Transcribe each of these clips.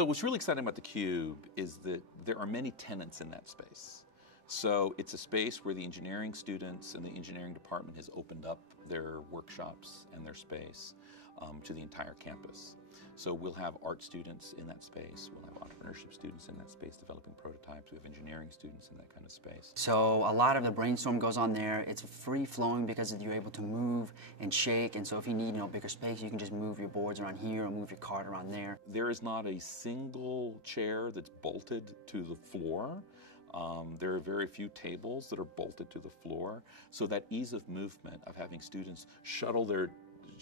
So what's really exciting about the Cube is that there are many tenants in that space. So it's a space where the engineering students and the engineering department has opened up their workshops and their space to the entire campus. So we'll have art students in that space, we'll have entrepreneurship students in that space developing prototypes, we have engineering students in that kind of space. So a lot of the brainstorm goes on there. It's free flowing because you're able to move and shake, and so if you need bigger space, you can just move your boards around here or move your cart around there. There is not a single chair that's bolted to the floor. There are very few tables that are bolted to the floor, so that ease of movement of having students shuttle their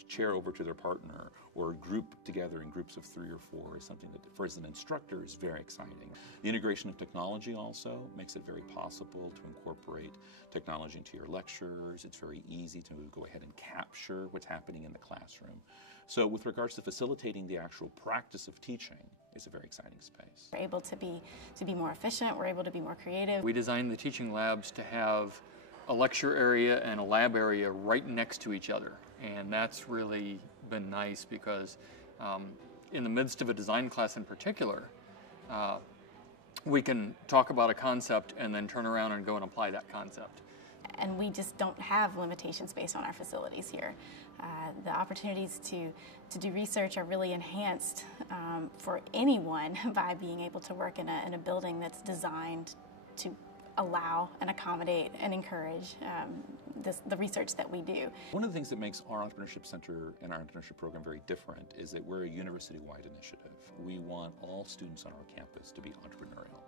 chair over to their partner or group together in groups of 3 or 4 is something that, for as an instructor, is very exciting. The integration of technology also makes it very possible to incorporate technology into your lectures. It's very easy to go ahead and capture what's happening in the classroom. So with regards to facilitating the actual practice of teaching, it's a very exciting space. We're able to be more efficient, we're able to be more creative. We designed the teaching labs to have a lecture area and a lab area right next to each other. And that's really been nice because in the midst of a design class in particular, we can talk about a concept and then turn around and go and apply that concept. And we just don't have limitations based on our facilities here. The opportunities to do research are really enhanced for anyone by being able to work in a building that's designed to allow and accommodate and encourage the research that we do. One of the things that makes our Entrepreneurship Center and our internship program very different is that we're a university-wide initiative. We want all students on our campus to be entrepreneurial.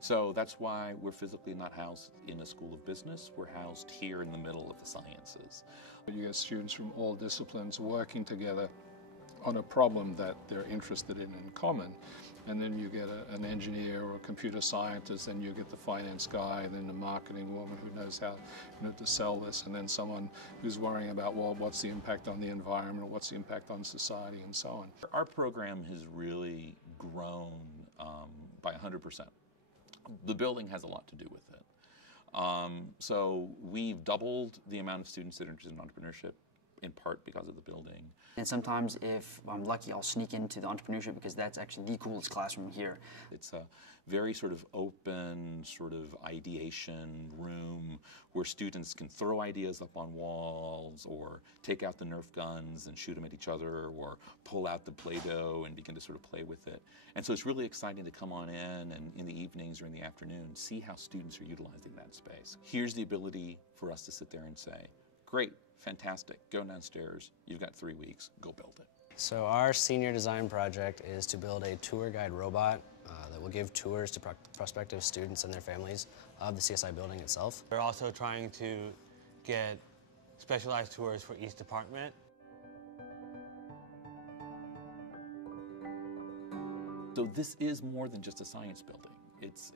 So that's why we're physically not housed in a school of business. We're housed here in the middle of the sciences. You get students from all disciplines working together on a problem that they're interested in common. And then you get an engineer or a computer scientist, then you get the finance guy, and then the marketing woman who knows how to sell this, and then someone who's worrying about, well, what's the impact on the environment, what's the impact on society, and so on. Our program has really grown by 100%. The building has a lot to do with it. So we've doubled the amount of students that are interested in entrepreneurship, in part because of the building. And sometimes if I'm lucky, I'll sneak into the entrepreneurship because that's actually the coolest classroom here. It's a very sort of open sort of ideation room where students can throw ideas up on walls or take out the Nerf guns and shoot them at each other or pull out the Play-Doh and begin to sort of play with it. And so it's really exciting to come on in and in the evenings or in the afternoon see how students are utilizing that space. Here's the ability for us to sit there and say, great, fantastic, go downstairs, you've got 3 weeks, go build it. So our senior design project is to build a tour guide robot that will give tours to prospective students and their families of the CSI building itself. We're also trying to get specialized tours for each department. So this is more than just a science building. It's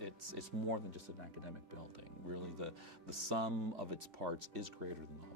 more than just an academic building. Really, the sum of its parts is greater than the whole.